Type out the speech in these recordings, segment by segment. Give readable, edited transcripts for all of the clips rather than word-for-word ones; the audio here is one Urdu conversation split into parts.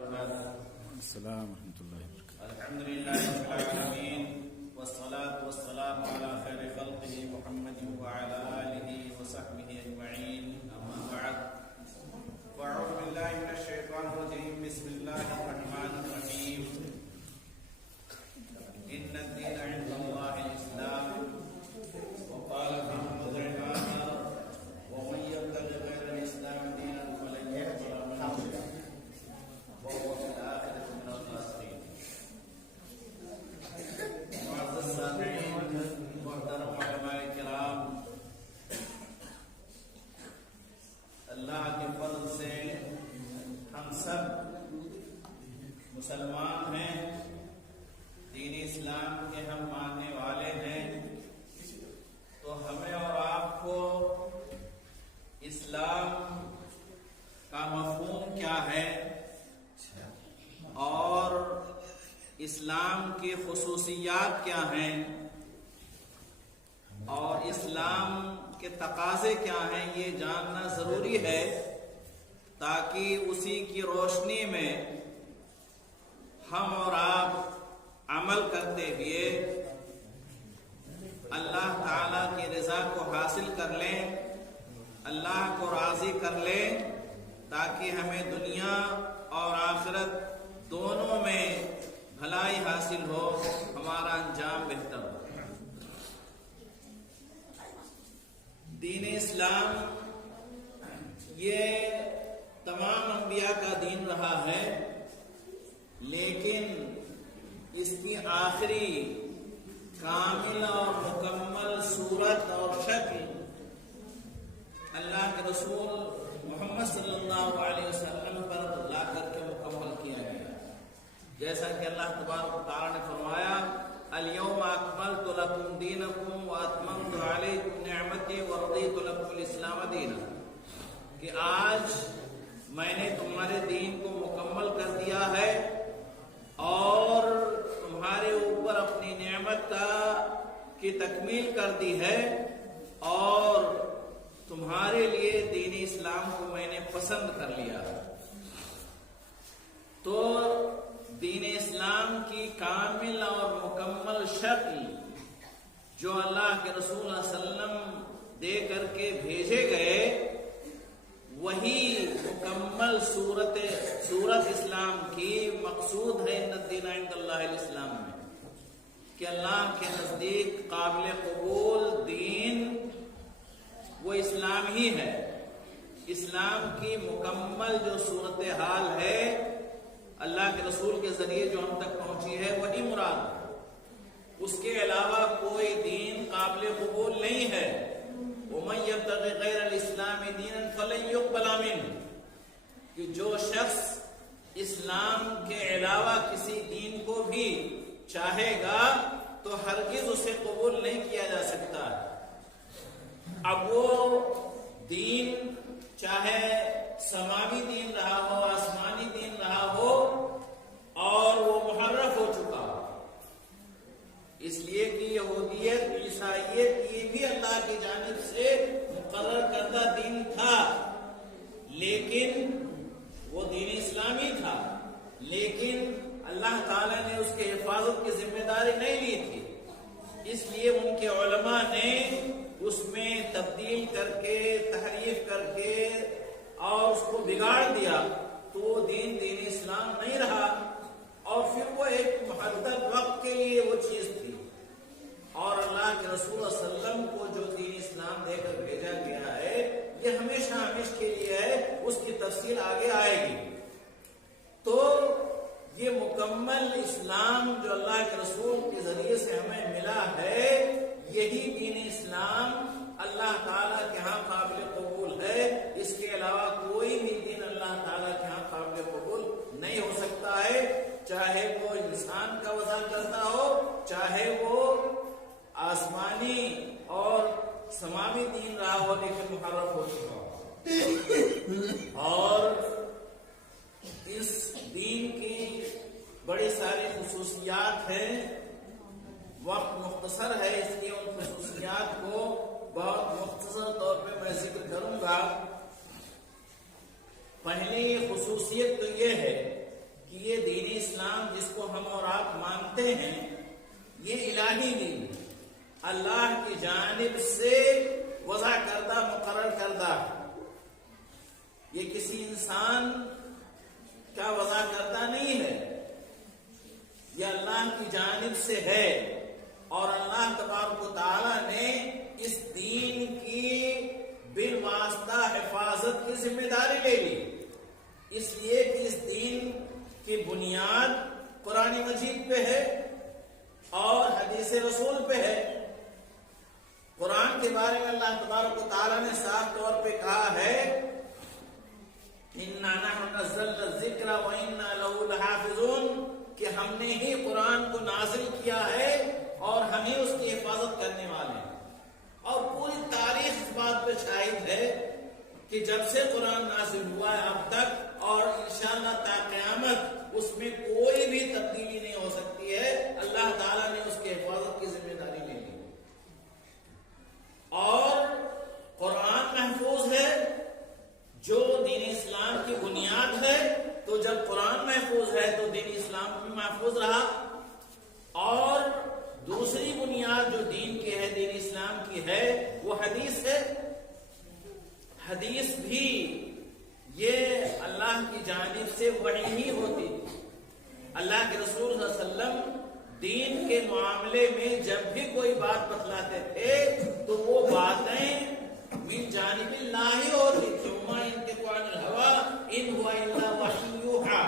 السلام ورحمۃ اللہ وبرکاتہ۔ الحمد للہ رب العالمین والصلاة والسلام علی خیر خلقہ محمد وعلی آلہ وصحبہ اجمعین، اما بعد فاعوذ باللہ من الشیطان الرجیم، بسم اللہ الرحمن الرحیم۔ ان الدین عند اللہ الاسلام وقال محمد عبادہ ومن یبتغ غیر الاسلام دینا فلن يقبل منه وهو في الآخرة من الخاسرين۔ معزز سامعین، محترم علماء کرام، اللہ کے فضل سے ہم سب مسلمان ہیں، دین اسلام کے ہم ماننے والے ہیں، تو ہمیں اور آپ کو اسلام کا مفہوم کیا ہے اور اسلام کی خصوصیات کیا ہیں اور اسلام کے تقاضے کیا ہیں، یہ جاننا ضروری ہے تاکہ اسی کی روشنی میں ہم اور آپ عمل کرتے ہوئے اللہ تعالی کی رضا کو حاصل کر لیں، اللہ کو راضی کر لیں، تاکہ ہمیں دنیا اور آخرت دونوں میں بھلائی حاصل ہو، ہمارا انجام بہتر ہو۔ دین اسلام یہ تمام انبیاء کا دین رہا ہے، لیکن اس کی آخری کامل اور مکمل صورت اور شکل اللہ کے رسول محمد صلی اللہ علیہ وسلم پر لا کر کے مکمل کیا گیا، جیسا کہ اللہ تبارک و تعالی نے فرمایا الیوم اکملت لکم دینکم واتممت علیکم نعمتی ورضیت لکم الاسلام دینا، کہ آج میں نے تمہارے دین کو مکمل کر دیا ہے اور تمہارے اوپر اپنی نعمت کی تکمیل کر دی ہے، اور تمہارے لیے دین اسلام کو میں نے پسند کر لیا۔ تو دین اسلام کی کامل اور مکمل شکل جو اللہ کے رسول صلی اللہ علیہ وسلم دے کر کے بھیجے گئے، وہی مکمل صورت اسلام کی مقصود ہے ان الدین عند اللہ الاسلام میں، کہ اللہ کے نزدیک قابل قبول دین وہ اسلام ہی ہے۔ اسلام کی مکمل جو صورتحال ہے اللہ کے رسول کے ذریعے جو ہم تک پہنچی ہے وہی مراد ہے، اس کے علاوہ کوئی دین قابل قبول نہیں ہے۔ وَمَن يَبْتَغِ غَيْرَ الْإِسْلَامِ دِينًا فَلَن يُقْبَلَ مِنْهُ، کہ جو شخص اسلام کے علاوہ کسی دین کو بھی چاہے گا تو ہرگز اسے قبول نہیں کیا جا سکتا۔ اب وہ دین چاہے سماوی دین رہا ہو، آسمانی دین رہا ہو، اور وہ محرف ہو چکا ہو، اس لیے کہ یہودیت، عیسائیت یہ بھی اللہ کی جانب سے مقرر کردہ دین تھا، لیکن وہ دین اسلامی تھا، لیکن اللہ تعالی نے اس کے حفاظت کی ذمہ داری نہیں لی تھی، اس لیے ان کے علماء نے اس میں تبدیل کر کے، تحریف کر کے اور اس کو بگاڑ دیا، تو وہ دین اسلام نہیں رہا، اور پھر وہ ایک محدد وقت کے لیے وہ چیز تھی، اور اللہ کے رسول صلی اللہ علیہ وسلم کو جو دین اسلام دے کر بھیجا گیا ہے یہ ہمیشہ ہمیشہ کے لیے ہے، اس کی تفصیل آگے آئے گی۔ تو یہ مکمل اسلام جو اللہ کے رسول کے ذریعے سے ہمیں ملا ہے، یہی دین اسلام اللہ تعالیٰ کے ہاں قابل قبول ہے، اس کے علاوہ کوئی بھی دین اللہ تعالیٰ کے ہاں قابل قبول نہیں ہو سکتا ہے، چاہے وہ انسان کا وضع کرتا ہو، چاہے وہ آسمانی اور سماوی دین رہا ہو لیکن محرف ہو چکا ہو۔ اور اس دین کی بڑی ساری خصوصیات ہیں، وقت مختصر ہے اس لیے ان خصوصیات کو بہت مختصر طور پہ میں ذکر کروں گا۔ پہلی خصوصیت تو یہ ہے مانتے ہیں یہ الہی دین اللہ کی جانب سے وضع کردہ مقرر کردہ، یہ کسی انسان کا وضع کردہ نہیں ہے، یہ اللہ کی جانب سے ہے، اور اللہ تبارک و تعالی نے اس دین کی بالواسطہ حفاظت کی ذمہ داری لے لی، اس لیے کہ اس دین کی بنیاد قرآن مجید پہ ہے اور حدیث رسول پہ ہے۔ قرآن کے بارے میں اللہ تبارک و تعالی نے صاف طور پہ کہا ہے اِنَّا نَحْنُ نَزَّلْنَا الذِّكْرَ وَإِنَّا لَهُ لَحَافِظُونَ، کہ ہم نے ہی قرآن کو نازل کیا ہے اور ہم ہی اس کی حفاظت کرنے والے ہیں۔ اور پوری تاریخ اس بات پہ شاہد ہے کہ جب سے قرآن نازل ہوا ہے اب تک، اور انشاءاللہ تا قیامت اس میں کوئی بھی تبدیلی نہیں ہو سکتی ہے، اللہ تعالیٰ نے اس کی حفاظت کی ذمہ داری لے لی، اور قرآن محفوظ ہے جو دین اسلام کی بنیاد ہے، تو جب قرآن محفوظ ہے تو دین اسلام بھی محفوظ رہا، اور دوسری بنیاد جو دین کی ہے، دین اسلام کی ہے، وہ حدیث ہے۔ حدیث بھی یہ اللہ کی جانب سے وحی ہی ہوتی تھی۔ اللہ کے رسول صلی اللہ علیہ وسلم دین کے معاملے میں جب بھی کوئی بات بتلاتے تھے تو وہ باتیں من جانب اللہ ہی ہوتی تھی، وما ينطق عن الهوى ان هو الا وحی یوحی۔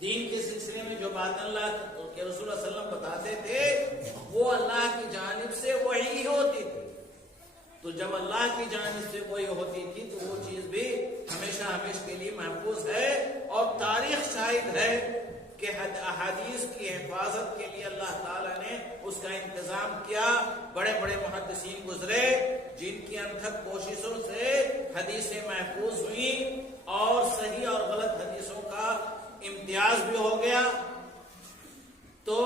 دین کے سلسلے میں جو بات اللہ کے رسول صلی اللہ علیہ وسلم بتاتے تھے وہ اللہ کی جانب سے وحی ہوتی تھی، تو جب اللہ کی جانب سے وحی ہوتی تھی تو وہ چیز بھی ہمیشہ ہمیشہ کے لیے محفوظ ہے، اور تاریخ شاہد ہے کہ احادیث کی حفاظت کے لیے اللہ تعالیٰ نے اس کا انتظام کیا۔ بڑے بڑے محدثین گزرے جن کی انتھک کوششوں سے حدیثیں محفوظ ہوئیں، اور صحیح اور غلط حدیثوں کا امتیاز بھی ہو گیا۔ تو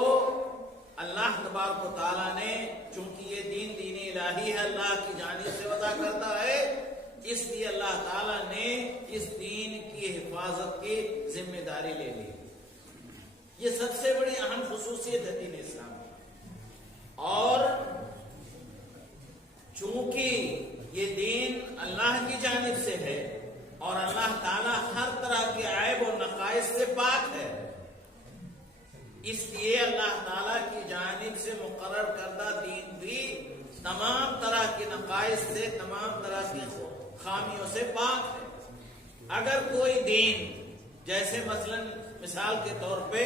اللہ تبارک و تعالیٰ نے، چونکہ یہ دین الہی ہے، اللہ کی جانب سے وضع کرتا ہے، اس لیے اللہ تعالیٰ نے اس دین کی حفاظت کی ذمہ داری لے لی۔ یہ سب سے بڑی اہم خصوصیت ہے دین اسلام کی، اور چونکہ یہ دین اللہ کی جانب سے ہے اور اللہ تعالیٰ ہر طرح کے عیب و نقائص سے پاک ہے، اس لیے اللہ تعالیٰ کی جانب سے مقرر کردہ دین بھی تمام طرح کے نقائص سے، تمام طرح کی خامیوں سے پاک ہے۔ اگر کوئی دین، جیسے مثال کے طور پہ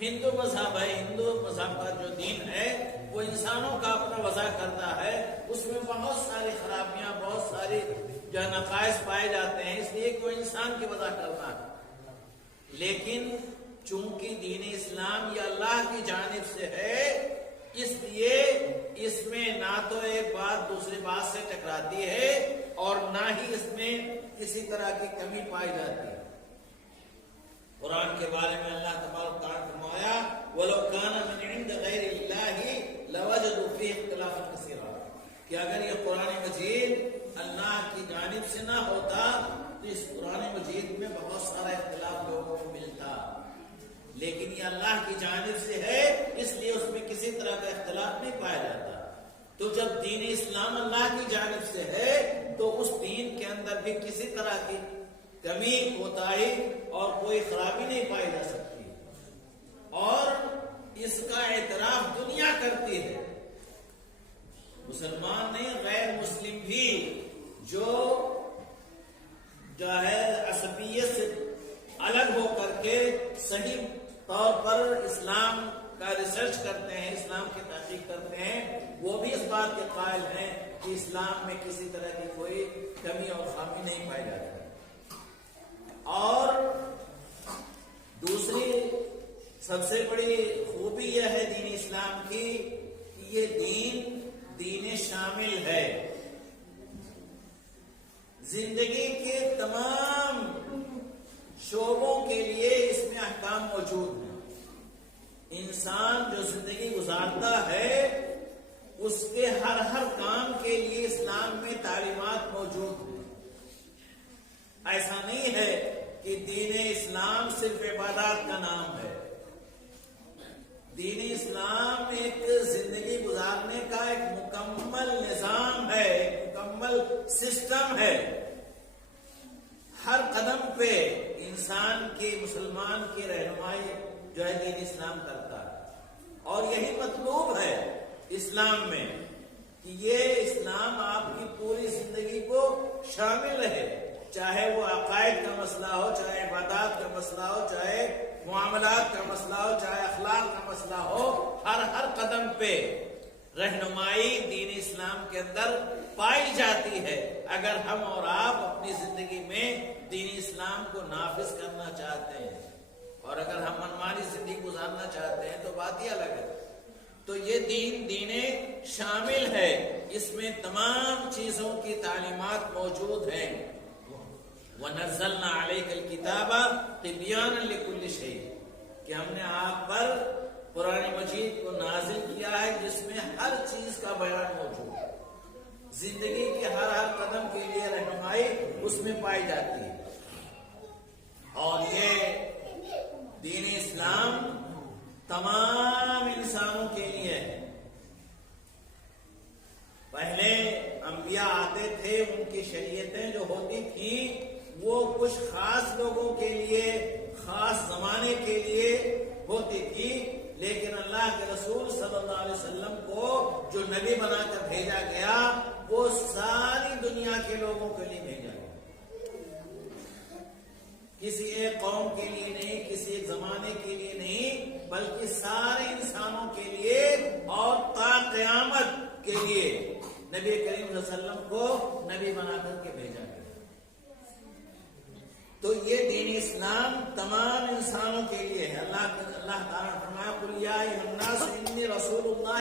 ہندو مذہب ہے، ہندو مذہب کا جو دین ہے وہ انسانوں کا اپنا وضع کرتا ہے، اس میں بہت ساری خرابیاں، بہت ساری جو نقائص پائے جاتے ہیں، اس لیے کوئی انسان کی وضع کرتا ہے، لیکن چونکہ دین اسلام یہ اللہ کی جانب سے ہے، اس لیے اس میں نہ تو ایک بات دوسری بات سے ٹکراتی ہے اور نہ ہی اس میں کسی طرح کی کمی پائی جاتی ہے۔ قرآن کے بارے میں اللہ تبارک و تعالیٰ نے فرمایا وَلَوْ كَانَ مِنْ عِنْدِ غَيْرِ اللَّهِ لَوَجَدُوا فِيهِ اخْتِلَافًا كَثِيرًا، کہ اگر یہ قرآن مجید اللہ کی جانب سے نہ ہوتا تو اس قرآن مجید میں بہت سارا اختلاف لوگوں کو ملتا، لیکن یہ اللہ کی جانب سے ہے، اس لیے اس میں کسی طرح کا اختلاف نہیں پایا جاتا۔ تو جب دین اسلام اللہ کی جانب سے ہے تو اس دین کے اندر بھی کسی طرح کی کمی، کوتاہی اور کوئی خرابی نہیں پائی جا سکتی، اور اس کا اعتراف دنیا کرتی ہے، مسلمان نہیں، غیر مسلم بھی جو ہے عصبیت سے الگ ہو کر کے صحیح طور پر اسلام کا ریسرچ کرتے ہیں، اسلام کی تحقیق کرتے ہیں، وہ بھی اس بات کے قائل ہیں کہ اسلام میں کسی طرح کی کوئی کمی اور خامی نہیں پائی جاتی۔ اور دوسری سب سے بڑی خوبی یہ ہے دین اسلام کی کہ یہ دین شامل ہے، زندگی کے تمام شعبوں کے لیے اس میں احکام موجود ہیں۔ انسان جو زندگی گزارتا ہے اس کے ہر کام کے لیے اسلام میں تعلیمات موجود ہیں۔ ایسا نہیں ہے کہ دین اسلام صرف عبادات کا نام ہے، دین اسلام ایک زندگی گزارنے کا ایک مکمل نظام ہے، ایک مکمل سسٹم ہے. ہر قدم پہ انسان کے، مسلمان کی رہنمائی جو ہے دین اسلام کرتا ہے. اور یہی مطلوب ہے اسلام میں کہ یہ اسلام آپ کی پوری زندگی کو شامل رہے، چاہے وہ عقائد کا مسئلہ ہو، چاہے عبادات کا مسئلہ ہو، چاہے معاملات کا مسئلہ ہو، چاہے اخلاق کا مسئلہ ہو. ہر قدم پہ رہنمائی دین اسلام کے اندر پائی جاتی ہے. اگر ہم اور آپ اپنی زندگی میں دین اسلام کو نافذ کرنا چاہتے ہیں اور اگر ہم منمانی زندگی گزارنا چاہتے ہیں تو بات ہی الگ ہے. تو یہ دین شامل ہے، اس میں تمام چیزوں کی تعلیمات موجود ہیں. وَنَزَّلْنَا عَلَيْكَ الْكِتَابَ تِبْيَانًا لِكُلِّ شَيْءٍ، کہ ہم نے آپ پر قرآن مجید کو نازل کیا ہے جس میں ہر چیز کا بیان موجود ہے. زندگی کے ہر قدم کے لیے رہنمائی اس میں پائی جاتی ہے. اور یہ دین اسلام تمام انسانوں کے لیے ہے. پہلے انبیاء آتے تھے، ان کی شریعتیں جو ہوتی تھیں وہ کچھ خاص لوگوں کے لیے، خاص زمانے کے لیے ہوتی تھی. لیکن اللہ کے رسول صلی اللہ علیہ وسلم کو جو نبی بنا کر بھیجا گیا وہ ساری دنیا کے لوگوں کے لیے بھیجا گیا. کسی ایک قوم کے لیے نہیں، کسی ایک زمانے کے لیے نہیں، بلکہ سارے انسانوں کے لیے اور تا قیامت کے لیے نبی کریم صلی اللہ علیہ وسلم کو نبی بنا کر کے بھیجا گیا. تو یہ دین اسلام تمام انسانوں کے لیے ہے. اللہ تعالیٰ نے فرمایا قُلْ يَا أَيُّهَا النَّاسُ إِنِّي رَسُولُ اللَّهِ